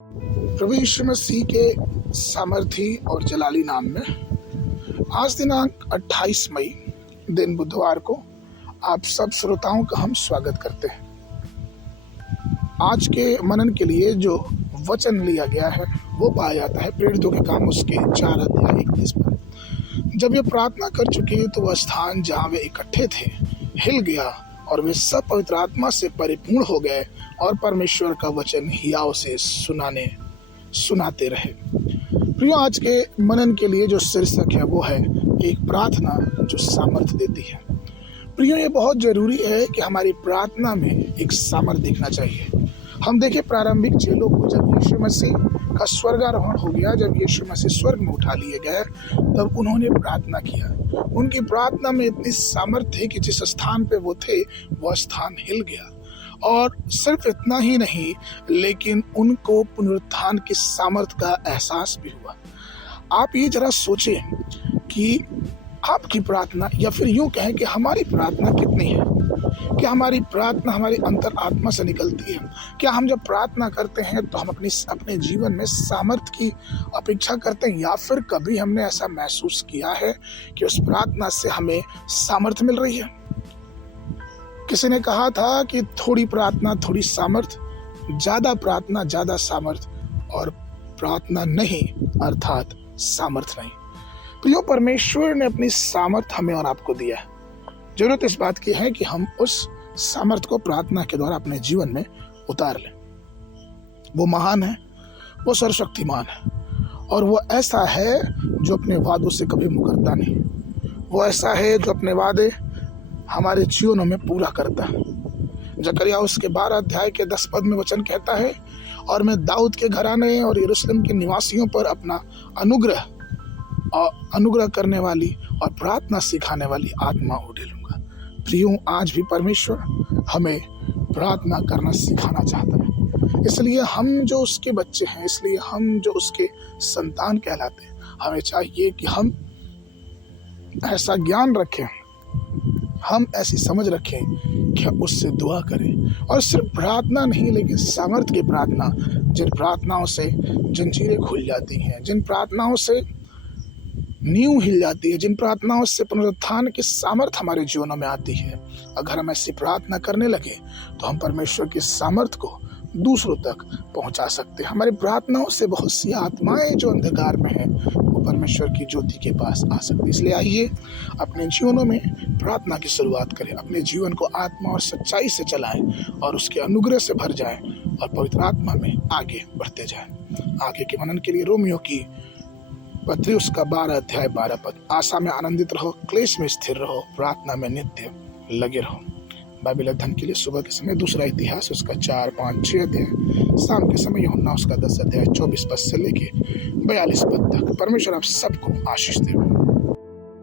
प्रभु यीशु मसीह के सामर्थी और जलाली नाम में आज दिनांक 28 मई दिन बुधवार को आप सब श्रोताओं का हम स्वागत करते हैं। आज के मनन के लिए जो वचन लिया गया है वो पाया जाता है प्रेरितों के काम उसके 4 अध्याय 21 पर। जब ये प्रार्थना कर चुके तो वह स्थान जहाँ वे इकट्ठे थे हिल गया और वे सब पवित्र आत्मा से परिपूर्ण हो गए और परमेश्वर का वचन हियाव से सुनाते रहे। प्रियो, आज के मनन के लिए जो शीर्षक है वो है एक प्रार्थना जो सामर्थ्य देती है। प्रियो, ये बहुत जरूरी है कि हमारी प्रार्थना में एक सामर्थ्य दिखना चाहिए। हम देखें प्रारंभिक चेलों को, जब यीशु मसीह का स्वर्गारोहण हो गया, जब यीशु मसीह स्वर्ग में उठा लिए गए, तब उन्होंने प्रार्थना किया। उनकी प्रार्थना में इतनी सामर्थ्य थी कि जिस स्थान पे वो थे वह स्थान हिल गया। और सिर्फ इतना ही नहीं, लेकिन उनको पुनरुत्थान की सामर्थ्य का एहसास भी हुआ। आप ये जरा सोचें कि आपकी प्रार्थना, या फिर यूं कहें कि हमारी प्रार्थना कितनी है। क्या हमारी प्रार्थना हमारी अंतर आत्मा से निकलती है? क्या हम जब प्रार्थना करते हैं तो हम अपने जीवन में सामर्थ्य की अपेक्षा करते हैं, या फिर कभी हमने ऐसा महसूस किया है कि उस प्रार्थना से हमें सामर्थ्य मिल रही है? किसी ने कहा था कि थोड़ी प्रार्थना थोड़ी सामर्थ्य, ज्यादा प्रार्थना ज्यादा सामर्थ्य, और प्रार्थना नहीं अर्थात सामर्थ्य नहीं। प्रियो, परमेश्वर ने अपनी सामर्थ्य हमें और आपको दिया है। जरूरत इस बात की है कि हम उस सामर्थ्य को प्रार्थना के द्वारा अपने जीवन में उतार लें। वो महान है, वो सर्वशक्तिमान है, और वो ऐसा है जो अपने वादों से कभी मुकरता नहीं। वो ऐसा है जो अपने वादे हमारे जीवनों में पूरा करता है। जकरिया उसके 12 अध्याय के 10 पद में वचन कहता है, और मैं दाऊद के घराने और यरूशलेम के निवासियों पर अपना अनुग्रह करने वाली और प्रार्थना सिखाने वाली आत्मा उड़ेलूंगा। प्रियो, आज भी परमेश्वर हमें प्रार्थना करना सिखाना चाहता है। इसलिए हम जो उसके बच्चे हैं, इसलिए हम जो उसके संतान कहलाते हैं, हमें चाहिए कि हम ऐसा ज्ञान रखें, हम ऐसी समझ रखें कि हम उससे दुआ करें। और सिर्फ प्रार्थना नहीं, लेकिन सामर्थ्य की प्रार्थना, जिन प्रार्थनाओं से जंजीरें खुल जाती हैं, जिन प्रार्थनाओं से नींव हिल जाती है, जिन प्रार्थनाओं से पुनरुत्थान की सामर्थ्य हमारे जीवनों में आती है। अगर हम ऐसी प्रार्थना करने लगे तो हम परमेश्वर की सामर्थ्य को दूसरों तक पहुंचा सकते हैं। हमारी प्रार्थनाओं से बहुत सी आत्माएं जो अंधकार में हैं वो परमेश्वर की ज्योति के पास आ सकती। इसलिए आइए अपने जीवनों में प्रार्थना की शुरुआत करें, अपने जीवन को आत्मा और सच्चाई से चलाएं और उसके अनुग्रह से भर जाएं और पवित्र आत्मा में आगे बढ़ते जाएं। आगे के मनन के लिए रोमियो की पत्री उसका 12 अध्याय 12 पद। आशा में आनंदित रहो, क्लेश में स्थिर रहो, प्रार्थना में नित्य लगे रहो। बाइबल अध्ययन के लिए सुबह के समय दूसरा इतिहास उसका 4, 5, 6 अध्याय, शाम के समय यूहन्ना उसका 10 अध्याय 24 पद से लेके 42 पद तक। परमेश्वर आप सबको आशीष दे।